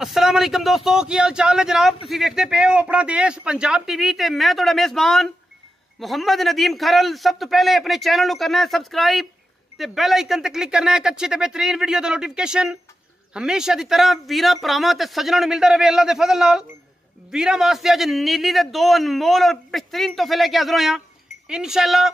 अस्सलाम वालेकुम दोस्तों, की हाल चाल है जनाब। तुसी देखते पे हो अपना देश पंजाब टीवी ते मैं तुहाडा मेज़बान मुहम्मद नदीम खरल। सब तो पहले अपने चैनल को करना है सबसक्राइब ते बेल आइकन ते क्लिक करना है। अच्छी ते बेहतरीन वीडियो दा नोटिफिकेशन हमेशा दी तरह वीरां भरावां ते सज्जणां नूं मिलदा रहे अल्लाह दे फजल नाल। वीरां वास्ते अज नीली दे दो अनमोल और बेहतरीन तोहफे लेके हाज़र होए हां। इंशाअल्लाह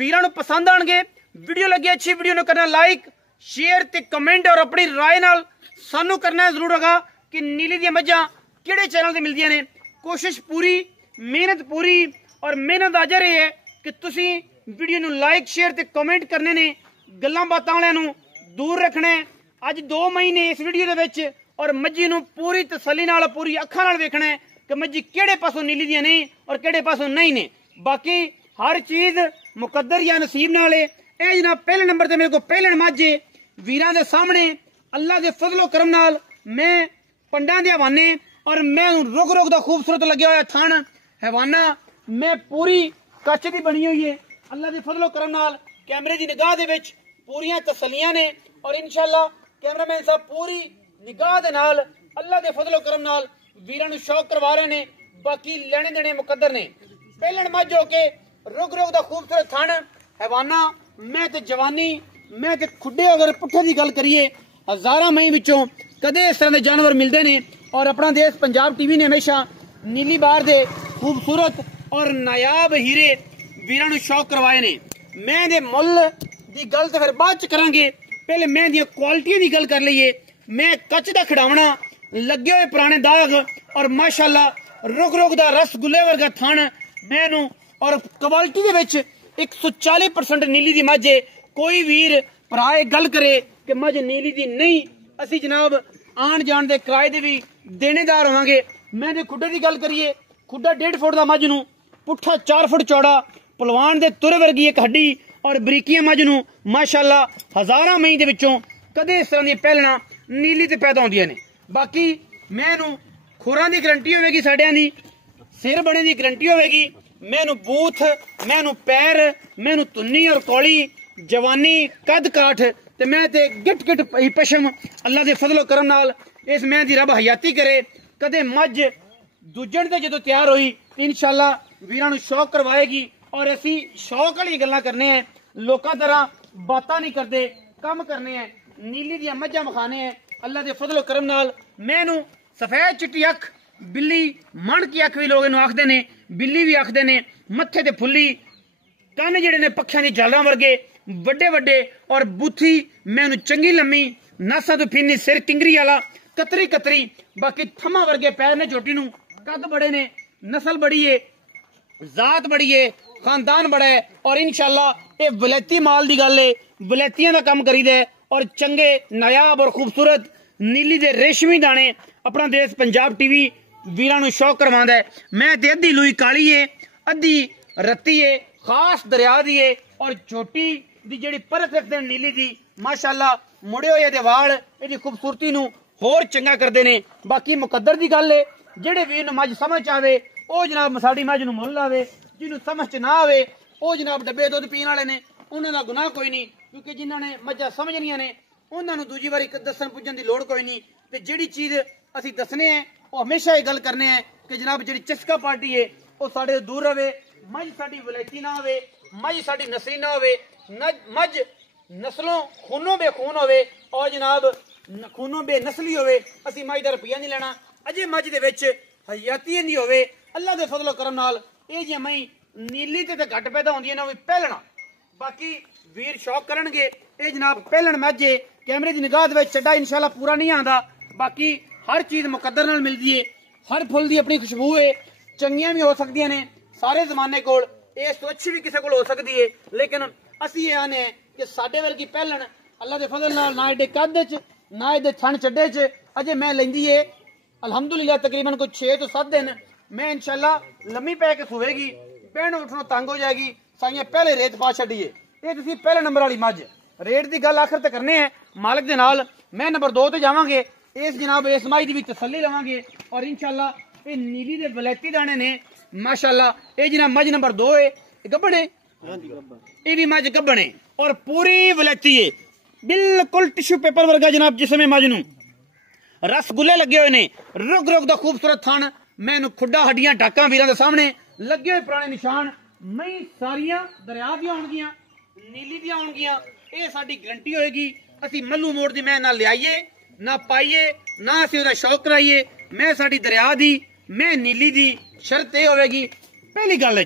वीरां नूं पसंद आउणगे। वीडियो लगी अच्छी वीडियो नूं करना लाइक शेयर ते कमेंट और अपनी राय नाल सानू करना है जरूर होगा कि नीली दी मज्जां किहड़े चैनल ते मिलदियां ने। कोशिश पूरी, मेहनत पूरी और मेहनत अजर ये है कि तुसी वीडियो नूं लाइक शेयर ते कमेंट करने ने, गल्लां बातां वालियां नूं दूर रखना है। अज 2 महीने इस वीडियो दे विच और मज्जी नूं पूरी तसल्ली नाल पूरी अखां नाल वेखना है कि मज्जी किहड़े पासों नीली दियां ने और किहड़े पासों नहीं ने। बाकी हर चीज़ मुकद्दर या नसीब नाल है। ए जनाब पहले नंबर ते मेरे को पहले मज्ज वीरां दे सामने अल्लाह के फजलो करम नाल मैं पंडा दे हवाने और मैं रुक रुक दा खूबसूरत लगे हुआ थन हवाना मैं पूरी कच दी बनी हुई है। अल्लाह के फजलो करम नाल कैमरे की निगाह दे विच पूरियां तसल्लियां ने और इंशाअल्लाह कैमरामैन साहब पूरी निगाह दे नाल अल्लाह के फजलो करम नाल वीरां नूं शौक करवा रहे ने। बाकी लेने देने मुकद्दर ने। पहलन मज हो के रुक रुक दा खूबसूरत थन हवाना मैं ते जवानी मैं ते खुडे अगर पुट्ठे की गल करिए हज़ारां मई विचों कदे इस तरह के जानवर मिलते हैं। और अपना देश पंजाब टीवी ने हमेशा नीली बार दे खूबसूरत और नायाब हीरे वीरां नूं शौक करवाए ने। मैं दे मुल दी गल तो फिर बाद च करांगे, पहले मैं दी क्वालिटियां दी गल कर लईए। मैं कच दा खिडावना लगे हुए पुराने दाग और माशाअल्लाह रुक रुक दा रसगुल्ले वर्गा थन मैनू और क्वालिटी दे विच 140% नीली दी मझ है। कोई वीर भरा गल करे कि मझ नीली दी नहीं, असी जनाब आन जान दे किराए दे भी देनेदार होवांगे। मैं दे खुडे दी गल करिए, खुडा 1.5 फुट दा मझ नूं पुट्ठा 4 फुट चौड़ा पलवान दे तुरे वर्गी एक हड्डी और बरीकियां मझ नूं माशाअल्लाह हज़ारां मई दे विचों कदे इस तरह दी पहलना नीली ते पैदा होंदियां ने। बाकी मैनू खुरां दी गारंटी होवेगी, साडियां दी सिर बने दी गारंटी होवेगी। मैनू बूथ मैनू पैर मैनू तुन्नी और कौली जवानी कद काठ ते मैं ते गिट गिट पशम अल्लाह के फजलो करम नाल इस मैं दी रब हयाती करे। कदे मझ दूजण ते जदों तैयार होई इंशाअल्लाह वीरां नूं शौक करवाएगी और असी शौक वाली गल्लां करने हैं, लोकां तरह बातां नहीं करते, कम करने हैं। नीली दियां मझां मखाने हैं अल्लाह के फजलो करम नाल। मैनू सफेद चिट्टी अख बिल्ली मण की अख भी लोग इनू आखदे ने, बिल्ली भी आखदे ने। मत्थे ते फुल्ली कन्न जेडे ने पक्खियां दी झालां वर्गे वड्डे वड्डे और बूथी मैनू चंगी लम्मी नासा तो फिरनी सिर टिंगरी वाला कतरी कतरी। बाकी थमा वर्गे पैर ने चोटी नू कद बड़े ने, नस्ल बड़ी है, जात बड़ी है, खानदान बड़ा है और इंशाअल्लाह ये वलैती माल दी गल है। वलैतियां दा काम करीदा है और चंगे नायाब और खूबसूरत नीली दे रेशमी दाने अपना देश पंजाब टीवी वीरां नूं शौक करवांदा है। मैं ते अद्धी लुई काली है अद्धी रत्ती है, खास दरिया दी है और छोटी दी जेड़ी परख रखदे नीली दी माशाअल्लाह मुड़े होए दे वाल इहदी खूबसूरती नूं होर चंगा करदे ने। बाकी मुकद्दर दी गल है, जेड़े वीर नूं मझ समझ आवे ओ जनाब साडी मझ नूं मुल लावे, जिन्हों समझ च ना आवे ओ जनाब डब्बे दुध पीण वाले ने, उन्हां दा गुनाह कोई नहीं क्योंकि जिन्हां ने मझां समझनियां ने उन्हां नूं दूजी वारी दस्सण पुज्जण दी लोड़ कोई नहीं। ते जेड़ी चीज़ असीं दसने हैं वो हमेशा ये गल करने हैं कि जनाब जेड़ी चस्का पार्टी है वो साडे दूर रहे, मझ साडी वलैती ना होवे, मझ साडी नस्ली ना होवे, मझ नस्लों खूनों बेखून होवे और जनाब खूनों बेनस्ली होवे। असीं मझ दा रुपया नहीं लेना, अजे मझ दे विच हयाती नहीं होवे। अल्लाह दे फजलो करम नाल ये जिहियां मई नीली ते घट पैदा होंदियां ने, वो पहलना। बाकी वीर शौक करनगे। ये जनाब पहलन मझ है, कैमरे की निगाह दे विच चड्डा इंशाअल्लाह पूरा नहीं आंदा। बाकी हर चीज़ मुकद्दर नाल मिलदी है, हर फुल दी अपनी खुशबू है। चंगियां भी हो सकदियां ने सारे जमाने कोल, इस तो अच्छी भी किसी कोल हो सकती है, लेकिन असीं ये आने कि साडे वर्गी पहलन अल्लाह के फजल नाल ना एडे कद च ना एडे थन चड्डे च अजे मैं लैंदी है अल्हम्दुलिल्लाह तकरीबन कोई 6 तो 7 दिन। मैं इंशाअल्लाह लम्मी पै के सोएगी, पैण उठनों तंग हो जाएगी, साइयां पहले रेत पा छड्डिए। ये तुसीं पहले नंबर वाली मझ। रेट की गल आखिर तक करने हैं मालिक दे नाल। मैं नंबर 2 ते जावांगे, इस जनाब इस माई दी भी तसल्ली लवांगे और इंशाअल्लाह ये नीली दे वलैती दाने ने माशाअल्लाह। ये जनाब मझ नंबर 2 है, गब्बड़ है, ये भी मझ गब्बड़ है और पूरी वलैती है, बिल्कुल टिश्यू पेपर वर्गा जनाब जिसमें मझ नूं रसगुल्ले लगे हुए ने, रुग रुग दा खूबसूरत थन, मैनू खुड्डा हड्डियां ढाका वीरां दे सामने लगे हुए पुराने निशान। मैं सारियां दरिया दी होणगियां, नीली दी होणगियां, ये साडी गारंटी होएगी। असी मल्लू मोड़ दी मैं ना लियाइए ना पाइए ना असी उहदा शौक कराइए। मैं साडी दरिया दी, मैं नीली दी। शर्त यह होगी पहली गल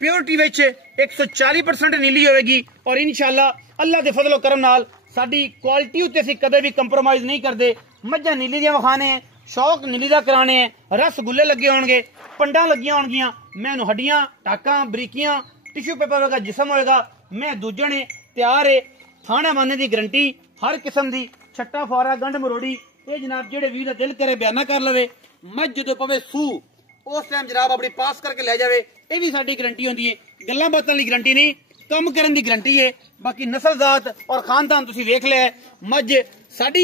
प्योरिटी विच 140% नीली होगी और इंशाअल्लाह अल्लाह के फजलो करम नाल साडी क्वालिटी उत्ते असीं कदे भी कंप्रोमाइज नहीं करते। मझां नीली दियां विखाने हैं, शौक नीली दा कराने हैं, रसगुल्ले लगे होणगे, पंडा लगियां होणगियां, मैनू हड्डियां टाकां बरीकियां टिश्यू पेपर वर्गा जिसम होएगा। मैं दूजे ने तैयार है, थाना माने की गारंटी हर किस्म की, छट्टा फारा गंढ मरोड़ी। ये जनाब जेड़े वीर दा दिल करे बयाना कर लवे, मझ जो पवे सू उस टाइम जनाब अपनी पास करके लै जावे, ये भी साडी गारंटी होंदी है। गल्लां बातां दी गारंटी नहीं, कम करन दी गारंटी है। बाकी नस्ल जात और खानदान तुसीं वेख लिया, मझ साडी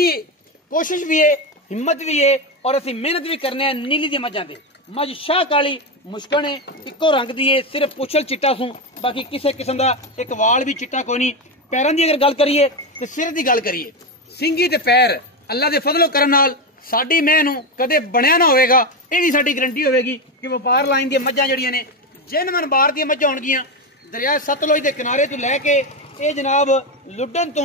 कोशिश भी है, हिम्मत भी है और असीं मेहनत भी करने हैं। नीली दी मझां ते मझ शाह काली मुश्कन है, इको रंग दी है, सिर्फ पुछल चिट्टा सूं, बाकी किसी किस्म का एक वाल भी चिट्टा कोई नहीं। पैरों की अगर गल करिए तो सिर की गल करिए, सिंगी ते पैर अल्लाह के फजलो करम नाल साडी मैं नूं कदे बनया ना होएगा। ये भी साडी गारंटी होगी कि व्यापार लाइन दी मझां जड़ियां ने जेनवन बार दी मझां होणगियां। दरिया सतलुज के किनारे तो लैके ये जनाब लुडन तो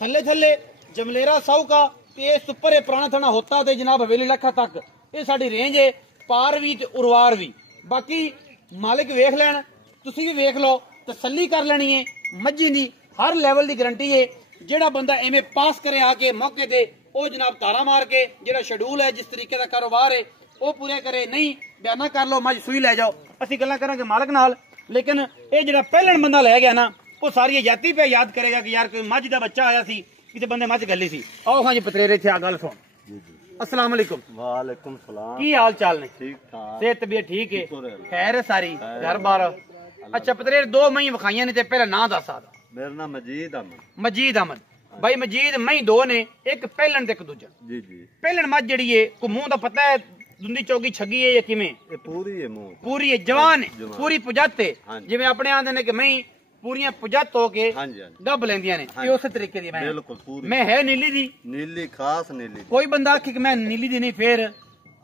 थले थले जमलेरा साहूका ते इस उपर पुराना थाना होता ते जनाब हवेली लखा तक ये साडी रेंज है, पार भी ते उरवार भी। बाकी मालिक वेख लैन, तुसीं भी वेख लो, तसल्ली कर लेनी है। मझी दी हर लैवल की गारंटी है। जेड़ा बंदा इवें पास करे आके मौके ते ओ जनाब तारा मार के जेड़ा शेड्यूल है, जिस तरीके का कारोबार है वो पूरे करे, नहीं बयाना कर लो मझ सूई लै जाओ। असीं गल्लां करांगे मालिक नाल, लेकिन ये जेड़ा पहलन बंदा लै गया ना वो सारी जाति पे याद करेगा कि यार कोई मझ दा बच्चा आया सी, किसी बंदे मझ गली सी। आओ हाँ जी पतरेरे थे आ गल सुन। अस्सलाम वालेकुम। वालेकुम सलाम। की हाल चाल ने? ठीक ठाक, सेहत तबीयत ठीक है? खैर है सारी घर बार? अच्छा पतरेरे दो मई विखाइयां ने ते पहले नाम दस आ। मेरा नाम मजीद अहमद। मजीद अहमद भाई, मजीद मई दो ने, एक पहलन ते एक दूजा। जी जी। पहलन मझ जड़ी है को मुंह दा पता है दुंदी चौगी छगी है या किवें? ये पूरी है मुंह, पूरी है, जवान है, जवान। पूरी पुजत है, हाँ जी। जिवें अपने आंदे ने कि मई पूरियां पुजत हो के हाँ जी, हाँ जी। गब लेंदियां ने, हाँ ये जी। उस तरीके दी मैं बिल्कुल पूरी। मैं है नीली दी। नीली खास नीली। कोई बंदा आखे कि मैं नीली दी नहीं, फिर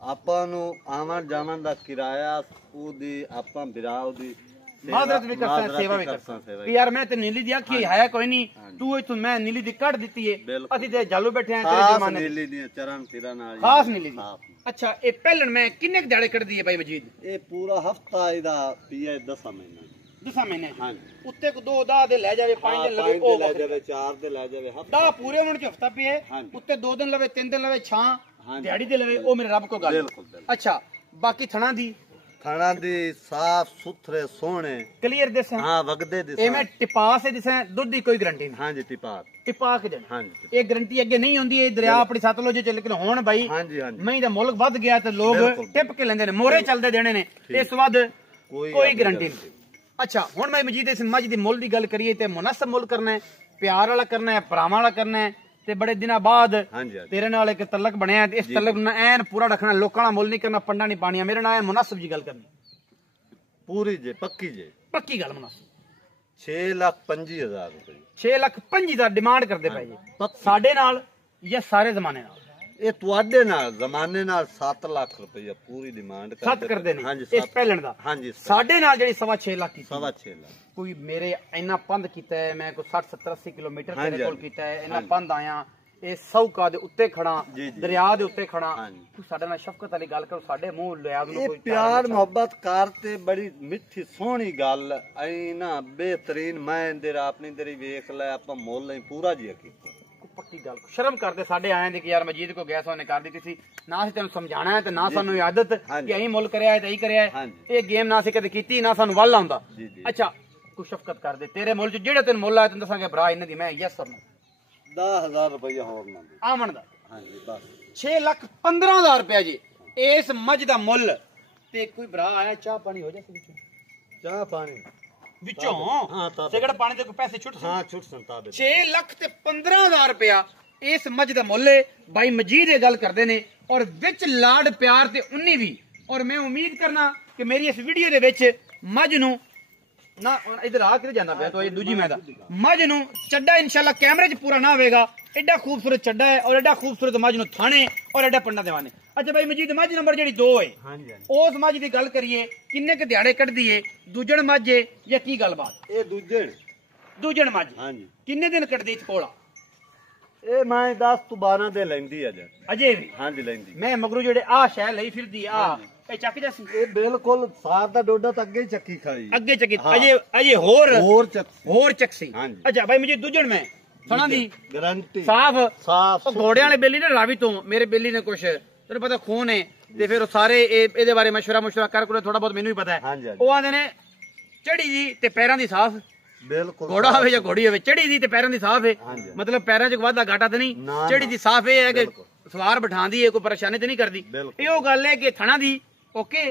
ਆਪਾਂ ਨੂੰ ਆਵਣ ਜਾਵਣ ਦਾ ਕਿਰਾਇਆ ਉਹਦੀ ਆਪਾਂ ਬਿਰਾਉ ਦੀ माजरत भी कर सकते, सेवा भी कर सकते कि यार मैं ते नीली दी आखी है कोई नहीं, तू इथों मैं नीली दी कट दी है, ਅਸੀਂ ਤੇ ਜਾਲੂ बैठे हैं तेरे ਖਾਸ जमाने ਨੀਲੀ ਦੀ ਚਰਨ ਤੀਰਾਂ ਨਾਲ खास नीली दी। ਖਾਸ। अच्छा ये पहलन मैं किन्ने दिहाड़े कटदी है भाई मजीद? ਇਹ ਪੂਰਾ ਹਫਤਾ ਇਹਦਾ ਪੀਏ 10 ਮਹੀਨਾ। 10 महीने हाँ उत्ते को 2 10 दे ले जावे, 5 दिन लवे, ओ ਲੈ ਜਾਵੇ 4 ਦੇ ਲੈ ਜਾਵੇ ਹਫਤਾ 10 पूरे होने च हफ्ता पे है, हाँ। उत्ते 2 दिन लवे, 3 दिन लवे, छां हाँ। दिहाड़ी दे लवे, ओ मेरे रब को गल। बिल्कुल, बिल्कुल। अच्छा बाकी थणा दी ਥਣਾ ਦੀ ਸਾਫ ਸੁਥਰੇ ਸੋਹਣੇ क्लियर दिस ਹਾਂ ਵਗਦੇ ए ਦਿਸਾਂ। मैं टिपा से दिस दूध दी कोई गारंटी नहीं, ਹਾਂਜੀ ਟਿਪਾ। टिपा के जन ਹਾਂਜੀ ये गारंटी अगे नहीं होंदी। ये दरिया अपनी सतलुज च, लेकिन हुण भाई ਹਾਂਜੀ ਹਾਂਜੀ मई दा मुल्क वध गया ते लोग बिल्कुल। टिप के लेंदे ने, मोरे चलदे देने ने, इस वध कोई कोई गारंटी नहीं। अच्छा हुण मैं मजीद इस मझ दी मुल दी गल करिए ते मुनासिब मुल करना है, प्यार वाला करना है, भरावां वाला करना है ते बड़े दिनां बाद ਹਾਂਜੀ ਹਾਂਜੀ तेरे नाल एक तलक बनया ते इस तलक नूं ऐन पूरा रखना, लोकां दा मुल नहीं करना, पंडा नहीं पानिया। मेरे नाल मुनासिब जी गल करनी, पूरी जे पक्की जे पक्की गल मुनासिब। 6,25,000 रुपए 6,25,000 दा डिमांड करदे पए जी साडे नाल या सारे जमाने नाल? ਇਹ ਤੁਹਾਡੇ ਨਾਲ ਜ਼ਮਾਨੇ ਨਾਲ 7 ਲੱਖ ਰੁਪਏ ਪੂਰੀ ਡਿਮਾਂਡ सत करदे ने ਹਾਂਜੀ इस पहलन दा। ਹਾਂਜੀ साडे नाल जेडी 6.5 लाख की 6.5 ਲੱਖ। कोई मेरे इन्ना पंध कीता है, मैं कोई 60 70 80 किलोमीटर हाँ तेरे जी, कोल हाँ जी। कीता है, इन्ना हाँ जी। पंध आया ये सौका दे उत्ते खड़ा, जी, जी। दरिया दे उत्ते खड़ा, हाँ जी। तू साडे नाल शफकत वाली गल कर, साडे मुंह लिया ਇਹ ਪਿਆਰ ਮੁਹੱਬਤ ਕਰਤੇ ਬੜੀ ਮਿੱਠੀ ਸੋਹਣੀ ਗੱਲ ਐ ਨਾ ਬਿਹਤਰੀਨ। ਮੈਂ ਇੰਦਰ ਆਪਣੀ ਤੇਰੀ ਵੇਖ ਲੈ ਆਪਾਂ ਮੁੱਲ ਨਹੀਂ ਪੂਰਾ ਜੀ ਕੀਤਾ। पक्की गल शर्म करते साडे आए थे कि यार मजीद को गैस होने कर दी थी ना, असीं तैनूं समझाना है ते ना सानू आदत हाँ कि अहीं मुल करया है ते अहीं करया हाँ है, जी। ये गेम ना असीं कदे कीती ना सानू वल आउंदा। जी, जी। अच्छा तू शफकत कर दे, तेरे मुल च जेड़ा तैनूं मुल आया तैनूं दसांगे भरा इन्हां दी मैं यस और नो 10,000 रुपए ਹੋਰ ਨਾ ਦੇ। आमन दा ਹਾਂਜੀ ਬਸ 6,15,000 रुपया जी इस मझ दा मुल। ते कोई भरा आया चाह पानी हो जाए ਚਾਹ ਪਾਣੀ विचों हाँ, तां- सिगरेट पानी ते कोई पैसे छुट ਹਾਂ ਛੁੱਟ ਸੰਤਾਬੇ 6,15,000 रुपया इस मझ दा मुल है। भाई मजीद ये गल करदे ने और विच लाड प्यार ते उन्नी भी। और मैं उम्मीद करना कि मेरी इस वीडियो दे विच मझ नूं ना इधर आ के जाना पे तो ये दूजी मैं मझ नु चड्डा इंशाल्लाह कैमरे च पूरा ना होगा। एडा खूबसूरत चड्डा है और एडा खूबसूरत मझ नु थाने और एडा पंडा दीवाने। अच्छा भाई मजीद मझ नंबर जेडी 2 है हां जी उस मझ दी गल करिए किन्ने के दिहाड़े कटदी है दूजण मझ है या की गलबात? ये दूजण मझ हां जी किन्ने दिन कटदी कोला? ए मैं 10 ਤੋਂ 12 ਦੇ ਲੈਂਦੀ ਅਜੇ अजय भी हां जी ਲੈਂਦੀ मैं मगरू जेडे आ शह ਲਈ ਫਿਰਦੀ ਆ ਇਹ ਚੱਕ ਜਾਸੀ ਇਹ ਬਿਲਕੁਲ ਸਾਰ ਦਾ ਡੋਡਾ ਤਾਂ ਅੱਗੇ ਹੀ ਚੱਕੀ ਖੜੀ ਅੱਗੇ ਚੱਕੀ ਅਜੇ ਹੋਰ ਚੱਕਸੀ। ਹਾਂਜੀ। ਅੱਛਾ ਭਾਈ ਮੁਝੇ ਦੂਜਣ ਮੈਂ ਸੁਣਾ ਦੀ ਗਾਰੰਟੀ ਸਾਫ ਘੋੜਿਆਂ ਵਾਲੇ ਬੇਲੀ ਨੇ ਰਾਵੀ ਤੋਂ ਮੇਰੇ ਬੇਲੀ ਨੇ ਕੁਛ ਤੈਨੂੰ ਪਤਾ ਖੂਨ ਹੈ ਤੇ ਫਿਰ ਉਹ ਸਾਰੇ ਇਹਦੇ ਬਾਰੇ ਮਸ਼ਵਰਾ ਕਰ ਕੋਲੇ ਥੋੜਾ ਬਹੁਤ ਮੈਨੂੰ ਵੀ ਪਤਾ ਹੈ। ਉਹ ਆਂਦੇ ਨੇ ਚੜੀ ਦੀ ਤੇ ਪੈਰਾਂ ਦੀ ਸਾਫ ਬਿਲਕੁਲ ਘੋੜਾ ਹੋਵੇ ਜਾਂ ਘੋੜੀ ਹੋਵੇ ਚੜੀ ਦੀ ਤੇ ਪੈਰਾਂ ਦੀ ਸਾਫ ਹੈ ਮਤਲਬ ਪੈਰਾਂ 'ਚ ਵਾਧਾ ਘਾਟਾ ਤੇ ਨਹੀਂ ਚੜੀ ਦੀ ਸਾਫ ਇਹ ਹੈ ਕਿ ਸਵਾਰ ਬਿਠਾਉਂਦੀ ਹੈ ਕੋਈ ਪਰੇਸ਼ਾਨੀ ਤੇ ਨਹੀਂ ਕਰਦੀ। ਇਹ ਉਹ ਗੱਲ ਹੈ ਕਿ ਥਣਾ ਦੀ ओके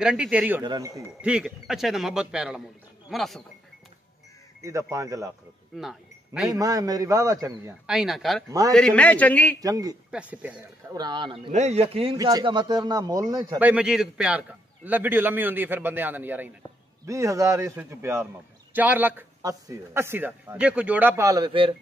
गारंटी तेरी हो गारंटी ठीक है। अच्छा इधर मोहब्बत प्यार वाला मोल मुनासिब कर इधर 5 लाख रुपए ना नहीं मैं मेरी वावा चंगियां आई ना कर तेरी मैं चंगी पैसे प्यारे कर और आना नहीं यकीन कर मैं तेरे ना मोल नहीं छड़ भाई मजीद प्यार का वीडियो लंबी होंदी है फिर बंदे आंदे यार ही ना 20000 इस विच प्यार में 4,80,000 दा जे कोई जोड़ा पा लवे फिर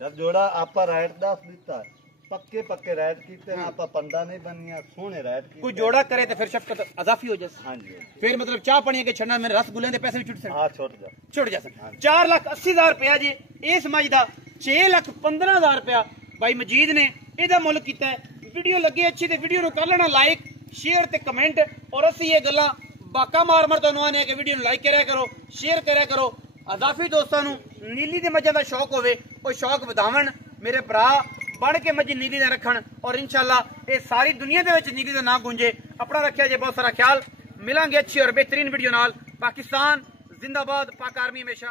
जब जोड़ा आपा रेट 10 दिता पक्के रेट कीते आपा पंडा नहीं बनिया सोने रेट कीते कोई जोड़ा करे तो फिर शफकत अजाफी हो जाए। हां जी फिर मतलब चाह पानी के छड़ना मेरे रसगुल्ले दे पैसे भी छुट सकते। हां छुट जा 4,80,000 रुपया जी इस मज दा 6,15,000 रुपया भाई मजीद ने एदा मुल कीता है। वीडियो लगे अच्छी ते वीडियो नु कर लेना लाइक शेयर ते कमेंट और असि ये गल्लां बाका मार तो आने कि वीडियो लाइक करा करो शेयर करा करो। अजाफी दोस्तों नीली दे मजां दा शौक होवे ओ शौक वधावन मेरे भरा बढ़ के मजी नीली ना रखन और इंशाल्लाह ये सारी दुनिया दे विच नीली दा ना गूंजे। अपना रखिया जे बहुत सारा ख्याल मिलांगे अच्छी और बेहतरीन वीडियो नाल। पाकिस्तान जिंदाबाद पाक आर्मी हमेशा।